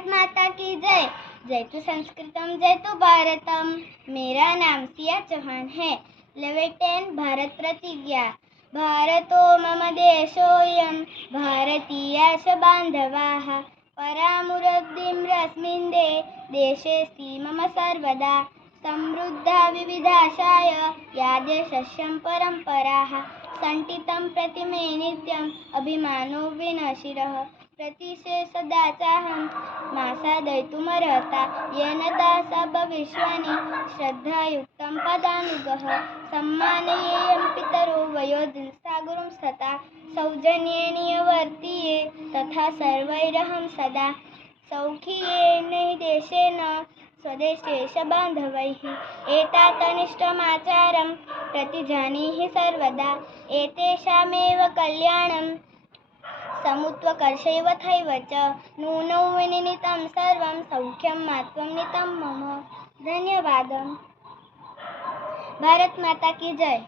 भारत माता की जय। जय तु संस्कृतम जय तु भारतम। मेरा नाम सिया चौहान है। लेवल 10 भारत प्रतिज्ञा। भारतो मम देशोऽयं भारतीयाश्च बान्धवाः परामुरब्धिं रश्मिन् देशेऽस्ति मम सर्वदा समृद्धा विविधाशाय यादे सस्यं परम्पराः सन्टितं प्रतिमे नित्यम् अभिमानो विनशिरः प्रतिशे सदाचाहं मासादयितुमर्हता येन सर्वविश्वानि श्रद्धायुक्तं पदानुगः सम्मानयेयं पितरो वयोधिंसा गुरुं सता सौजन्येन वर्तीये तथा सर्वैरहं सदा सौखीयेन देशेन स्वदेशेश बान्धवैः एतातनिष्ठमाचारं प्रतिजानीहि सर्वदा एतेषामेव कल्याणं समुत्वकर्षैव थैव च नूनं विनितं सर्वं सौख्यं मात्वं नितं मम। धन्यवाद। भारत माता की जय।